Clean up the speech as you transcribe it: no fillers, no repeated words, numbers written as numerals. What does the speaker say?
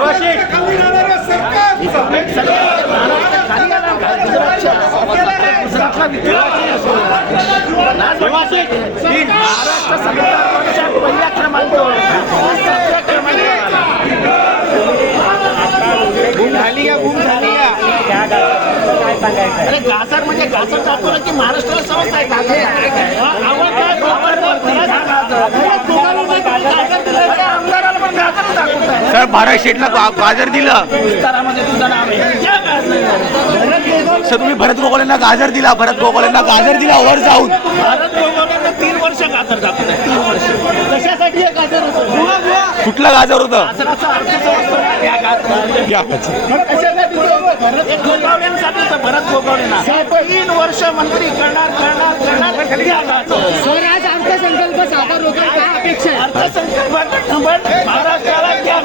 अरे गाजर म्हणजे गाजर टाकतो की महाराष्ट्राला समजत आहे सर भारत शेटला गाजर दिलं सर, तुम्ही भरत गोगावलेंना गाजर दिला, भरत गोगावलेंना गाजर दिला वर जाऊन. भारत गोगावलेंना 3 वर्ष गाजर दाखवलं. 3 वर्ष कशासाठी हे गाजर होतं? कुठलं गाजर होतं? गाजराचा अर्थ समजतो ना या गाजर कशासाठी गोगावलेंसाठी तर भरत गोगावलेंना 3 वर्ष मंत्री करणार. सर आज अर्थसंकल्प सादर होतो, काय अपेक्षा आहे? अर्थसंकल्प महाराष्ट्राला क्या